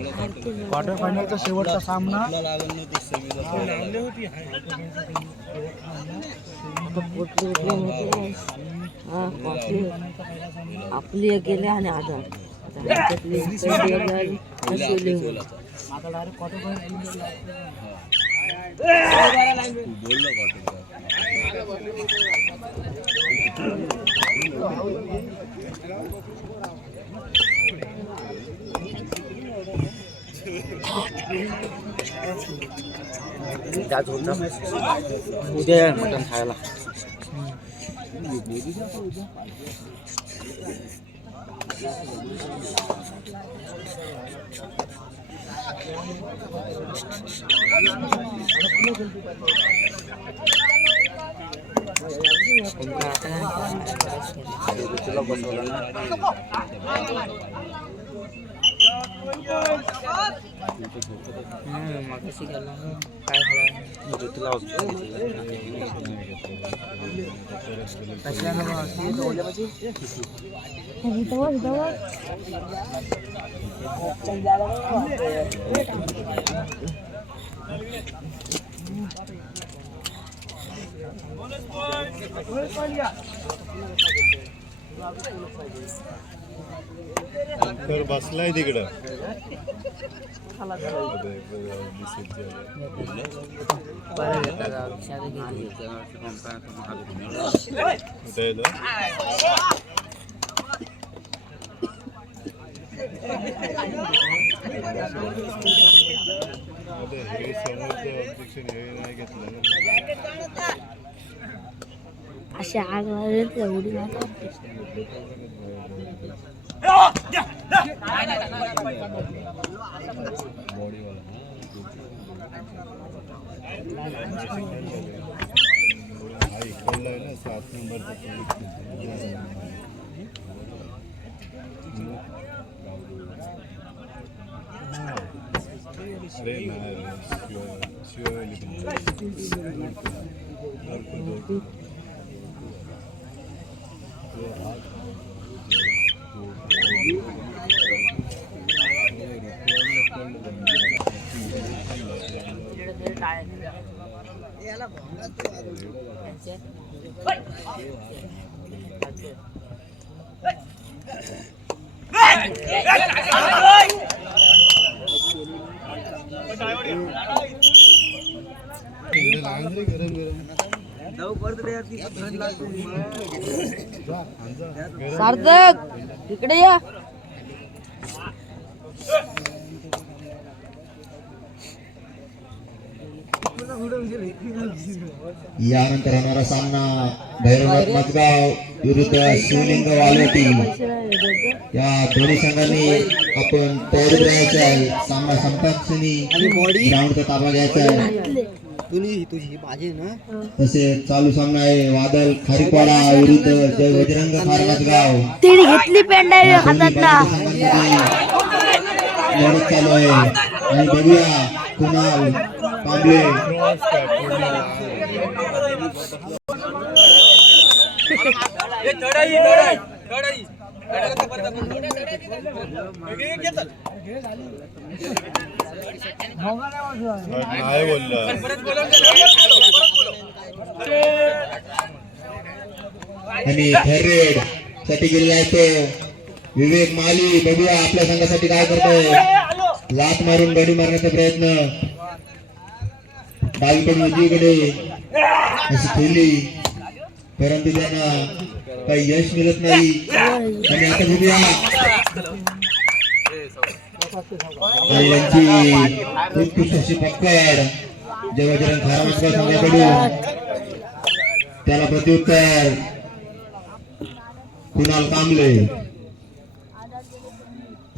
Quarter फायनलचा शेवटचा सामना. आपली गेले आणि आधार आता उद्या मटण खायला मागाशी गेला काय झालं तर बसलाय तिकडं. हे समोरचं ऑब्जेक्शन हे नाही घेतलं. ना. अशी आग लागली एवढी हा इकडला आहे ना सात नंबरचा सार्थक इकडे या. यानंतर होणारा सामना भैरवनाथ मजगाव विरुद्ध शिवलिंग वालोटी. या दोन्ही संघांनी आपण तयारीत राहायचं आहे. सामना संपक्षणी ग्राउंडचा ताबा घ्यायचा आहे. तसेच चालू सामना आहे वादळ खारीपाडा विरुद्ध जय बजरंग खारमतगाव तिने घेतली पेंडावी हातात ना लढत चालू आहे आणि बघूया कुणाल कांबळे नाही बोललं. आणि थर्रेडसाठी गेलेला तो विवेक माली बघूया आपल्या संघासाठी काय करतोय. लात मारून गडी मारण्याचा प्रयत्न. डावीकडून उजवीकडे. अशी खेळली. परंतु त्यांना काही यश मिळत नाही. आणि आता बघूया. यांची उत्कृष्ट अशी पकड जयवजरंग संघाकडून त्याला प्रत्युत्तर. कुणाल कांबले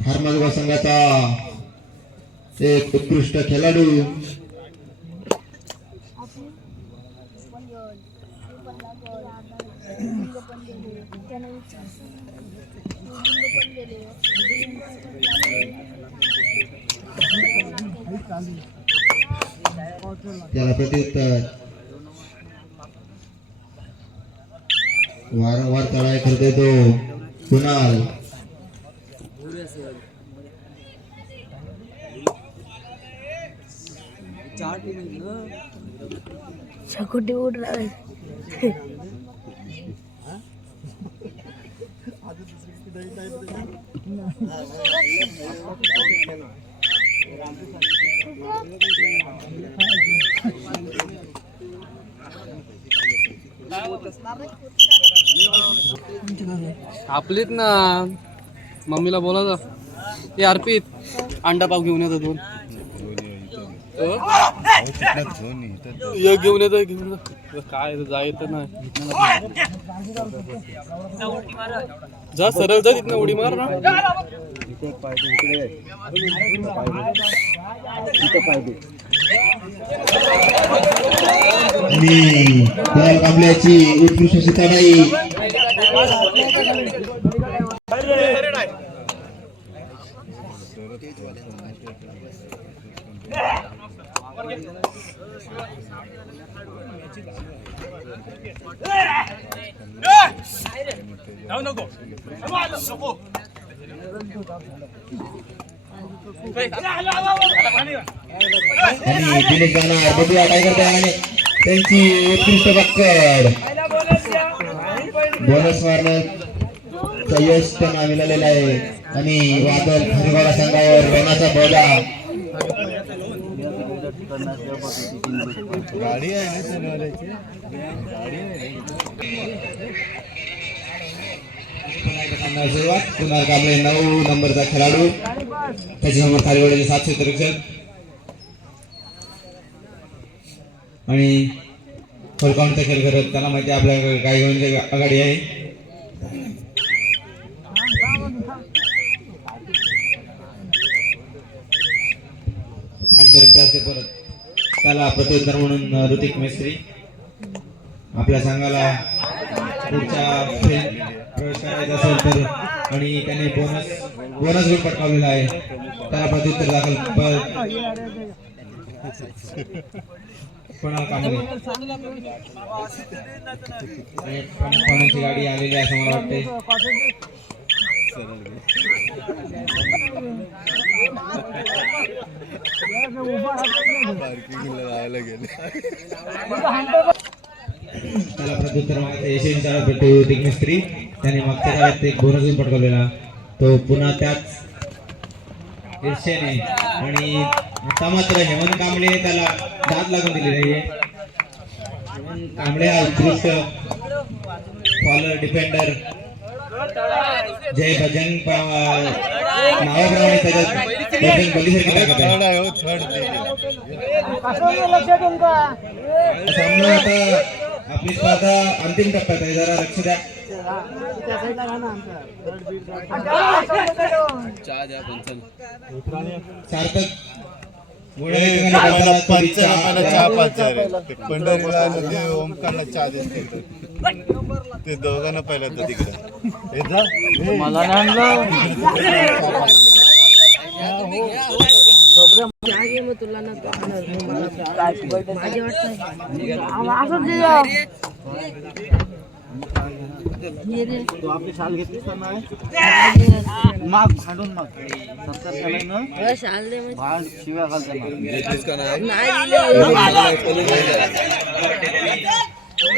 हरमजगाव संघाचा एक उत्कृष्ट खेळाडू. त्याला प्रत्युत्तर. वारंवार चढाई करतोय तो. कुणाल? शकुटी उडणार आपलीत ना. मम्मीला बोला ना हे अर्पित अंडा पाव घेऊन येतो दोन. एक घेऊन येतो घेऊन येतो काय जा येत नाही. जा सरळ जा तिथनं उडी मार ना. इथे पाहिजे इकडे इथं पाहिजे आणि कुणाल कांबल्याची उत्कृष्ट सीताबाई. आणि दिलीप गाणार बघूया काय करते आणि त्यांची उत्कृष्ट पक्कड बोनस मारण्याचा यश त्यांना मिळालेलं आहे. आणि वादळ हरिवाडा संघावर रोनाचा बोजा. गाडी आहे ना गाडी आहे सुरुवात कुमार कांबळे नऊ नंबरचा खेळाडू. त्याच्यासमोर खाली वडील सातशे तरीक्षक आणि फुलकाउंटचा खेळ करत त्यांना माहिती आहे आपल्याकडे काय घेऊन आघाडी आहे. आंतरिक असे परत. त्याला प्रत्युत्तर म्हणून ऋतिक मिस्त्री. आपल्या संघाला पुढच्या प्रवेश करायचा असेल तर आणि त्याने बोनस बोनस गुण पटकावलेला आहे. त्याला प्रत्युत्तर दाखल प- कामले पाण्याची गाडी आलेली आहे असं मला वाटते पार्किंगला जायला गेले. त्याला प्रत्युत्तर यशस्वी चालक भेटतो ऋतिक मिस्त्री त्याने मागच्या काळात एक बोनस पटकावलेला. तो पुन्हा त्याच ईर्षेने आणि आता मात्र हेमंत कांबळे त्याला दाद लागून दिली नाहीये. हेमंत कांबळे हा उत्कृष्ट फॉलर डिफेंडर जय भजन नावाप्रमाणे त्याच्यात बजरंग बलीसारखी ताकद आहे थर्ड आहे हो थर्ड सामना आता आपली स्पर्धा अंतिम टप्प्यात आहे. जरा लक्ष द्या. पंढरीला ते ओमकारला चहा देते ते. दोघांना पहिला होतं तिकडे. मला तो आणणार. माझे वाटतं असं दे जा. ये रे. तू आपली शाल घेतलीस का नाही माग भांडून माग सत्तर केलंय ना अरे शाल दे म्हणजे. भांड शिव्या घालताना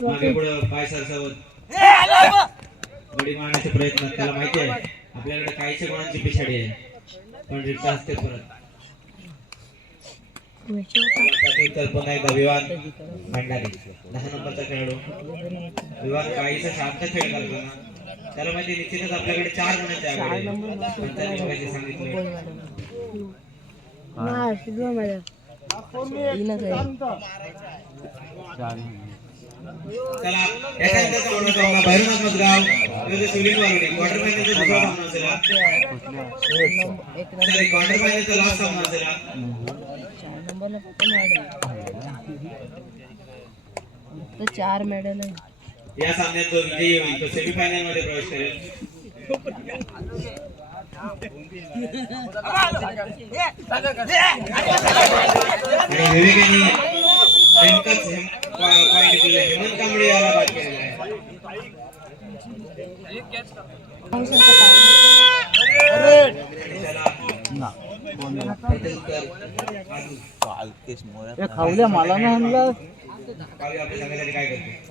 मागे पुढं पाय सरसावत बडी मारण्याचा प्रयत्न त्याला माहिती आहे. आपल्याकडे काहीशे गुणांची पिछाडी आहे पण रिक्षा असते परत. एकदा विवान भंडारी दहा नंबरचा खेळाडू. विवान काहीसा शांत खेळ त्याला माहिती निश्चितच आपल्याकडे चार आघाडी. पण त्याने सांगितलं. चला याच्यानंतरचा मोठा सामना भैरवनाथ मजगाव विरुद्ध शिवलिंग वालोडी क्वार्टर फायनलचा दुसरा सामना असेल. सॉरी क्वार्टर फायनलचा लास्ट सामना असेल चार नंबरला फक्त मेडल फक्त चार मेडल आहे. या सामन्यात जो विजयी होईल तो सेमीफायनलमध्ये प्रवेश करेल आणि विवेकाने नेमकाच पॉईंट दिले हेमंत कांबळे याला बाद केलेला आहे हे खावल्या मला नाही आणलं पाहूया आपल्या संघासाठी काय करतो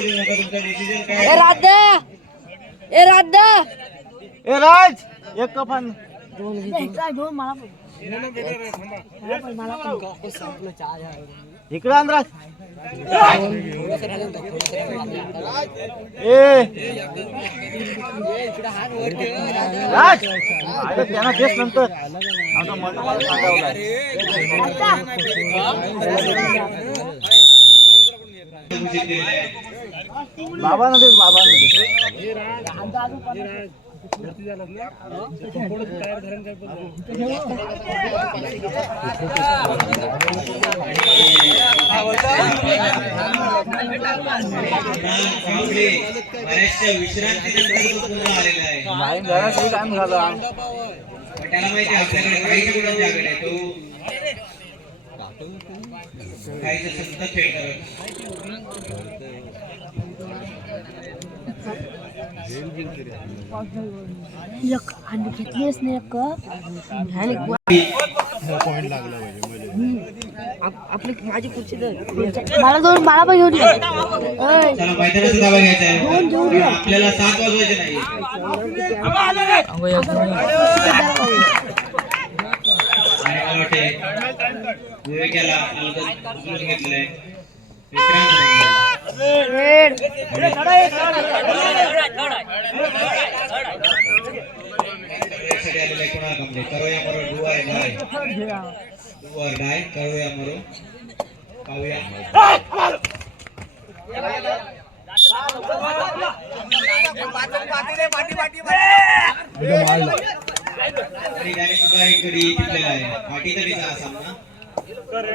ए राधा ए राधा ए राज एक कप आण दोन मला इकडे आण त्यांना तेच नंतर बाबा नव्हते बाबा नव्हते काही टाइम झाला. त्याला माहिती आपल्याकडे तो खेळ करत. एक अंडी घेतलीच नाही एक आणि लागला आपली माझी खुर्ची तर मला दोन मला पण घेऊन आपल्याला सात वाजवायचे नाही. आणि विवेकाला अलगद उचलून घेतलेलं आहे रेड.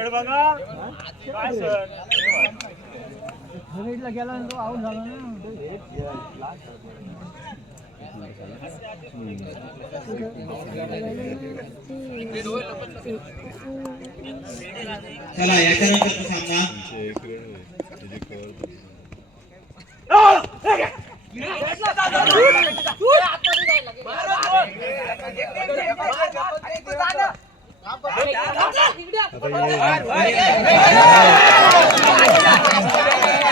बघा काय सर कांबळे करूया मरो do or die do or die करूया मरो पाहूया आणि त्याने सुद्धा एक गडी जिंकलेला आहे पाटी तडीचा हा सामना चला याच्यानंतरचा सामना त्याचे कवर